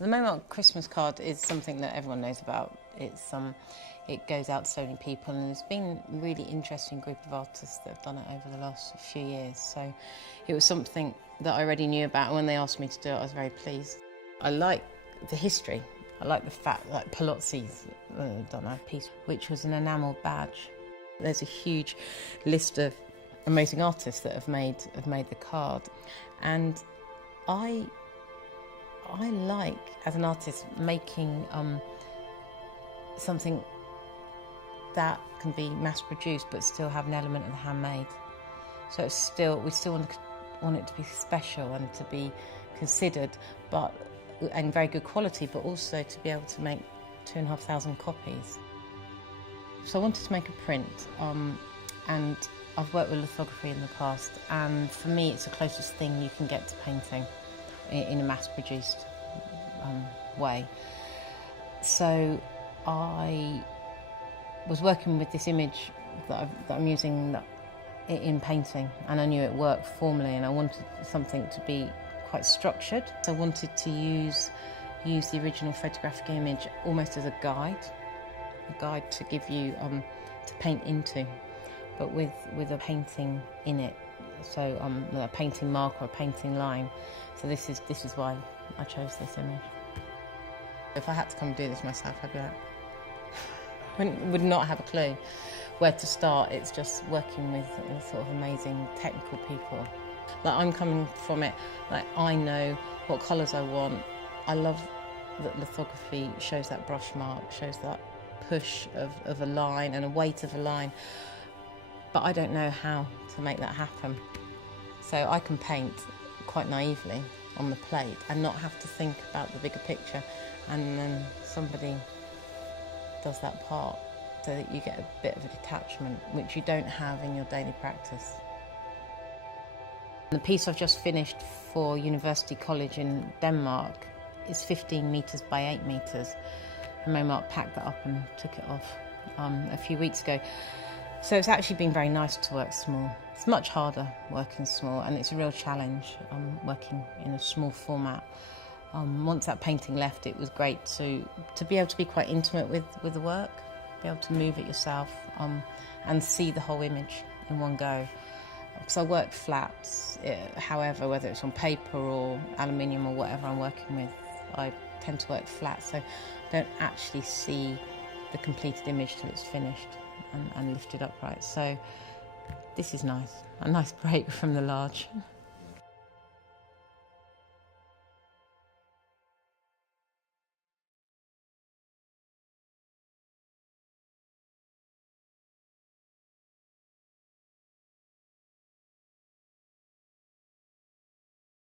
The Momart Christmas Card is something that everyone knows about. It goes out to so many people, and there's been a really interesting group of artists that have done it over the last few years. So it was something that I already knew about, and when they asked me to do it, I was very pleased. I like the history. I like the fact that Palozzi's done a piece, which was an enamel badge. There's a huge list of amazing artists that have made the card, and I like, as an artist, making something that can be mass-produced but still have an element of the handmade. So we still want it to be special and to be considered, and very good quality, but also to be able to make 2,500 copies. So I wanted to make a print, and I've worked with lithography in the past, and for me it's the closest thing you can get to painting in a mass-produced way. So I was working with this image that I'm using in painting, and I knew it worked formally, and I wanted something to be quite structured. So I wanted to use the original photographic image almost as a guide to give you to paint into, but with a painting in it. So a painting mark or a painting line. So this is why I chose this image. If I had to come and do this myself, I'd be like, would not have a clue where to start. It's just working with sort of amazing technical people. Like, I'm coming from it, like, I know what colours I want. I love that lithography shows that brush mark, shows that push of a line and a weight of a line. But I don't know how to make that happen. So I can paint quite naively on the plate and not have to think about the bigger picture, and then somebody does that part so that you get a bit of a detachment, which you don't have in your daily practice. The piece I've just finished for University College in Denmark is 15 metres by 8 metres. And Momart packed that up and took it off a few weeks ago. So it's actually been very nice to work small. It's much harder working small, and it's a real challenge working in a small format. Once that painting left, it was great to be able to be quite intimate with the work, be able to move it yourself and see the whole image in one go. Because I work flats, however, whether it's on paper or aluminium or whatever I'm working with, I tend to work flat, so I don't actually see the completed image till it's finished and lifted upright. So this is nice, a nice break from the large.